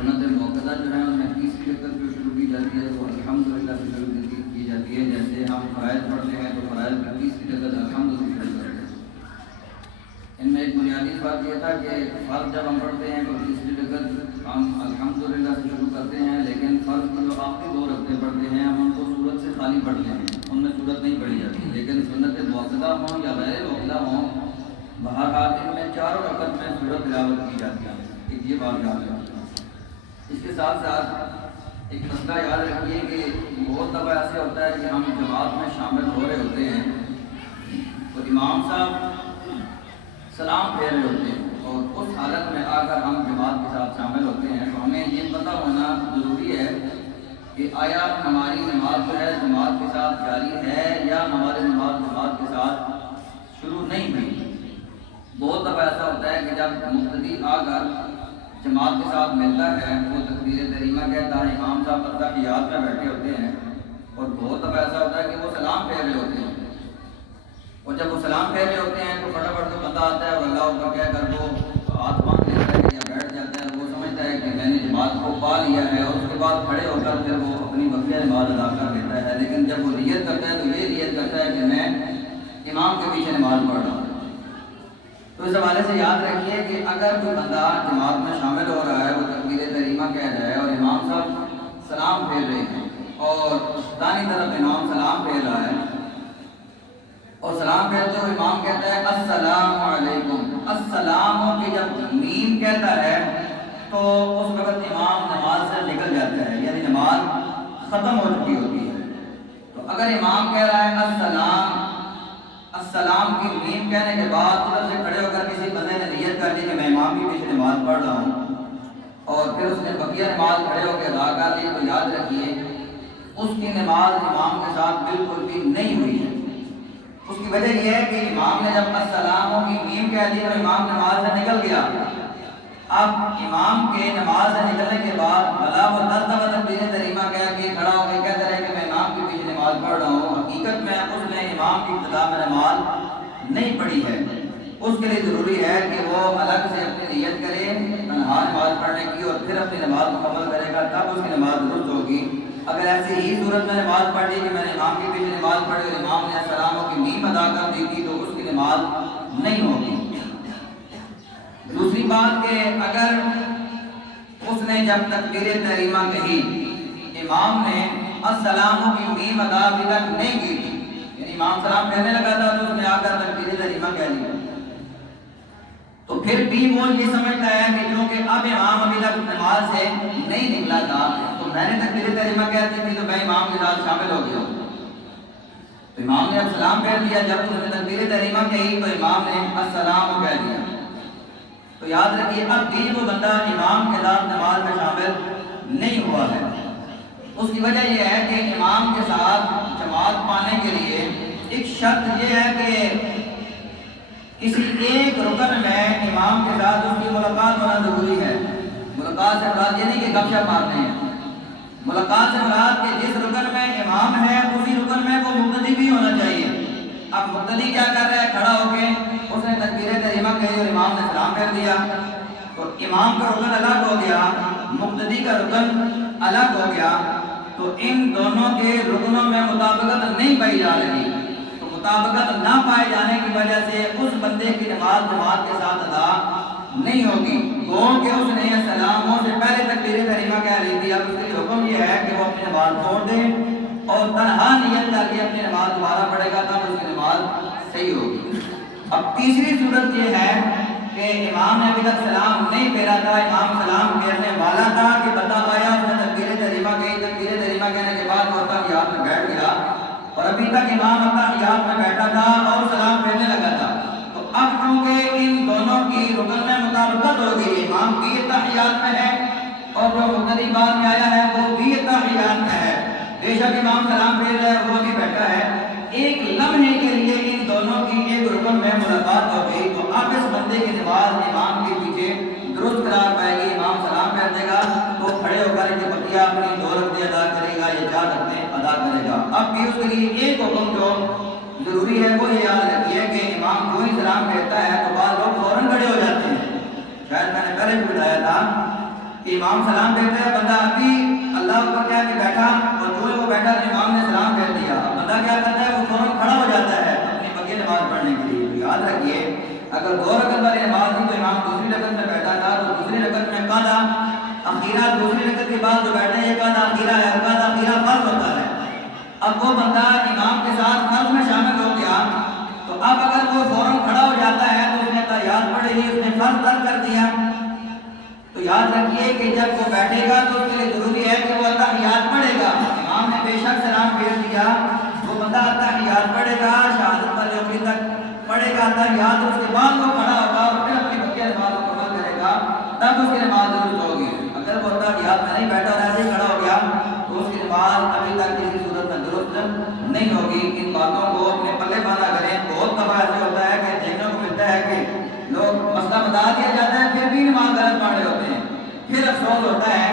سنت موقدہ جو ہے ان میں تیسری رکعت جو شروع کی جاتی ہے وہ الحمدللہ سے شروع کی جاتی ہے. جیسے ہم فرائض پڑھتے ہیں تو فرائض کی تیسری رکعت الحمدللہ سے شروع کرتے ہیں. ان میں ایک بنیادی بات یہ تھا کہ فرض جب ہم پڑھتے ہیں تو تیسری رکعت ہم الحمدللہ سے شروع کرتے ہیں، لیکن فرض کی جو آخری 2 رکعتیں پڑھتے ہیں ہم ان کو سورت سے خالی پڑھتے ہیں، ان میں سورت نہیں پڑھی جاتی. لیکن سنت موقدہ ہوں یا غیر موقدہ ہوں، بہرحال ان میں 4 رکعت میں سورت تلاوت کی جاتی ہے. ایک یہ بات یاد رکھیں. اس کے ساتھ ساتھ ایک مسئلہ یاد رکھیے کہ بہت دفعہ ایسے ہوتا ہے کہ ہم جماعت میں شامل ہو رہے ہوتے ہیں تو امام صاحب سلام پھیر رہے ہوتے ہیں، اور اس حالت میں آ کر ہم جماعت کے ساتھ شامل ہوتے ہیں تو ہمیں یہ پتہ ہونا ضروری ہے کہ آیا ہماری نماز جو ہے جماعت کے ساتھ جاری ہے یا ہماری نماز جماعت کے ساتھ شروع نہیں ہوئی. بہت دفعہ ایسا ہوتا ہے کہ جب مقتدی آ کر جماعت کے ساتھ ملتا ہے وہ تکبیر تحریمہ کہتا ہے، امام صاحب اتحیات میں بیٹھے ہوتے ہیں، اور بہت دفعہ ایسا ہوتا ہے کہ وہ سلام پھیر رہے ہوتے ہیں، اور جب وہ سلام پھیر رہے ہوتے ہیں تو فٹافٹ تو بندہ آتا ہے اور اللہ اکبر کہہ کر وہ ہاتھ باندھ لیتا ہے یا بیٹھ جاتا ہے. وہ سمجھتا ہے کہ میں نے جماعت کو پا لیا ہے، اور اس کے بعد کھڑے ہو کر پھر وہ اپنی بقیہ نماز ادا کر دیتا ہے. لیکن جب وہ نیت کرتا ہے تو یہ نیت کرتا ہے کہ میں امام کے پیچھے نماز پڑھ رہا ہوں. تو اس حوالے سے یاد رکھیے کہ اگر کوئی بندہ جماعت میں شامل ہو رہا ہے، وہ تکبیر تحریمہ کہہ جائے اور امام صاحب سلام پھیر رہے ہیں اور دائیں طرف امام سلام پھیر رہا ہے، اور سلام پھیرتے ہوئے امام کہتا ہے السلام علیکم، السلام کی جب میم کہتا ہے تو اس وقت امام نماز سے نکل جاتا ہے، یعنی نماز ختم ہو چکی ہوتی ہے. تو اگر امام کہہ رہا ہے السلام، السلام کی میم کہنے کے بعد ادھر سے کھڑے ہو کر کسی بندے نے نیت کر دی کہ میں امام کی پیچھے نماز پڑھ رہا ہوں، اور پھر اس نے بقیہ نماز کھڑے ہو کے ادا کر لی، تو یاد رکھیے اس کی نماز امام کے ساتھ بالکل بھی نہیں ہوئی ہے. اس کی وجہ یہ ہے کہ امام نے جب السلام کی میم کہہ دی تو امام نماز سے نکل گیا. اب امام کے نماز سے نکلنے کے بعد بھلا وہ 10 دفعہ تکبیر تحریمہ کہہ کے کھڑا ہو کے کہتا رہے کہ میں امام کے پیچھے نماز پڑھ رہا ہوں، حقیقت میں اس نے امام کی ابتدا میں نماز نہیں پڑھی ہے. اس کے لیے ضروری ہے کہ وہ الگ سے اپنی نیت کرے تنہا نماز پڑھنے کی، اور پھر اپنی نماز مکمل کرے گا، تب اس کی نماز درست ہوگی. اگر ایسی ہی صورت میں نماز پڑھ لی کہ میں نے امام کے پیچھے نماز پڑھی اور امام نے السلام کی میم ادا کر دی تھی، تو اس کی نماز نہیں ہوگی. دوسری بات کہ اگر اس نے جب تکبیر تحریمہ کہی امام نے السلام کی میم ادا ابھی تک نہیں کی تھی، یعنی امام سلام پھیرنے لگا تھا تو اس نے آ کر تکبیر تحریمہ کہہ لی، تو پھر بھی وہ یہ سمجھتا ہے کہ چونکہ اب امام ابھی تک نماز سے نہیں نکلا تھا تو میں نے تکبیر تحریمہ کہہ دی تھی تو میں امام کے ساتھ شامل ہو گیا ہوں. تو امام نے اب سلام پھیر دیا، جب اس نے تکبیر تحریمہ کہی تو امام نے السلام کہہ دیا. تو یاد رکھیے اب بھی وہ بندہ امام کے ساتھ نماز میں شامل نہیں ہوا ہے. اس کی وجہ یہ ہے کہ امام کے ساتھ جماعت پانے کے لیے ایک شرط یہ ہے کہ کسی ایک رکن میں امام کے ساتھ اس کی ملاقات ہونا ضروری ہے. ملاقات سے مراد یہ نہیں کہ گپ شپ مارنے ہیں، ملاقات سے مراد کہ جس رکن میں امام ہے اسی رکن میں وہ مقتدی بھی ہونا چاہیے. اب مقتدی کیا کر رہا ہے؟ کھڑا ہو کے اس نے تکبیر تحریمہ کہی اور امام نے سلام پھیر دیا، تو امام کا رکن الگ ہو گیا، مقتدی کا رکن الگ ہو گیا، تو ان دونوں کے رکنوں میں مطابقت نہیں پائی جا رہی. تو مطابقت نہ پائے جانے کی وجہ سے اس بندے کی نماز جماعت کے ساتھ ادا نہیں ہوگی. گو کہ اس نے سلاموں سے پہلے تکبیر تحریمہ کہہ لی تھی، اب اس کے لیے حکم یہ ہے کہ وہ اپنی نماز چھوڑ دے اور تنہا نیت کر کے اپنی نماز دوبارہ پڑھے گا، تب اس کی نماز صحیح ہوگی. اب تیسری صورت یہ ہے کہ امام نے ابھی تک سلام نہیں پھیرا تھا، امام سلام پھیرنے والا تھا کہ بندہ آیا، اس نے تکبیر تحریمہ کہی، تکبیر تحریمہ کہنے کے بعد وہ اتحیات میں بیٹھ گیا، اور ابھی تک امام اتحیات میں بیٹھا تھا اور سلام پھیرنے لگا تھا. تو اب چونکہ ان دونوں کی رکن میں مطابقت ہو گئی، امام بھی اتحیات میں ہے اور جو مقتدی بعد میں آیا ہے وہ بھی اتحیات میں ہے، بے شک امام سلام پھیر رہا ہے وہ بھی بیٹھا ہے، ایک لمحے کے لیے ان دونوں کی ایک رکن میں ملاقات ہو گئی، تو اب اس بندے کی نماز امام کے پیچھے درست قرار پائے گی. امام سلام پھیر دے گا تو کھڑے ہو کر کے بقیہ اپنی 2 رکعتیں ادا کرے گا یا 4 رکعتیں ادا کرے گا. اب بھی اس کے لیے ایک حکم جو ضروری ہے وہ یہ یاد رکھیے کہ امام جو ہی سلام پھیرتا ہے تو بعض لوگ فوراً کھڑے ہو جاتے ہیں. شاید میں نے پہلے بھی بتایا تھا کہ امام سلام دیتا ہے، بندہ ابھی اللہ کو کیا کہ بیٹھا، اور جو ہے وہ بیٹھا تو امام نے سلام کہہ دیا، بندہ کیا کرتا ہے وہ فوراً کھڑا ہو جاتا ہے اپنی بقیہ نماز پڑھنے کے لیے۔ تو یاد رکھیے اگر 2 رکعت والی نماز تھی تو امام دوسری رکعت میں بیٹھا تھا، تو دوسری رکعت میں قاعدہ اخیرہ، دوسری رکعت کے بعد جو بیٹھے یہ قاعدہ اخیرہ ہے، قاعدہ اخیرہ فرض ہوتا ہے۔ اب وہ بندہ امام کے ساتھ فرض میں شامل ہو گیا، تو اب اگر وہ فوراً کھڑا ہو جاتا ہے تو اس نے تحیات پڑھ لی، اس نے فرض ترک کر دیا۔ تو یاد رکھیے کہ جب وہ بیٹھے گا تو اس کے لیے ضروری ہے کہ وہ تحیات پڑھے گا۔ امام نے بے شک سلام بھیج دیا، وہ بندہ تحیات پڑھے گا، شہادت والی اخری تک پڑھے گا تحیات، اس کے بعد وہ کھڑا ہوگا اور پھر اپنی بقیہ نماز مکمل کرے گا، تب اس کی نماز درست ہوگی۔ اگر وہ تحیات میں نہیں بیٹھا اور ایسے ہی کھڑا ہو گیا تو اس کی نماز ابھی تک کسی صورت میں درست نہیں ہوگی۔ ان باتوں کو اپنے پلے باندھا کریں۔ بہت دفعہ ایسے ہوتا ہے کہ دیکھنے کو ملتا ہے کہ لوگ مسئلہ بتا دیا جاتا ہے پھر بھی نماز غلط پڑھ رہے ہوتے ہیں، پھر افسوس ہوتا ہے،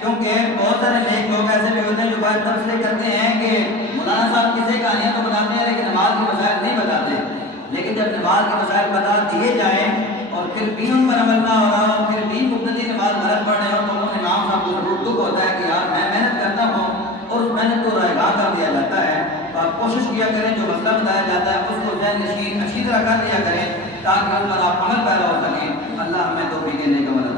کیونکہ بہت سارے نیک لوگ ایسے بھی ہوتے ہیں جو بات تبصرے کرتے ہیں کہ مولانا صاحب کسی کہانیاں تو بتاتے ہیں لیکن نماز کے مسائل نہیں بتاتے۔ لیکن جب نماز کے مسائل بتا دیے جائیں اور پھر بھی ان پر عمل نہ ہو رہا ہو، پھر بھی مقتدی نماز غلط پڑھ رہے ہو، تو ان امام صاحب کو ضرور دکھ ہوتا ہے کہ یار میں محنت کرتا ہوں اور اس محنت کو رائگاں کر دیا جاتا ہے۔ تو آپ کوشش کیا کریں جو مسئلہ بتایا جاتا ہے اس کو ذہن نشین اچھی طرح کر لیا کریں تاکہ اس پر آپ عمل پیدا ہو سکیں۔ اللہ ہمیں توفیق دینے کا مدد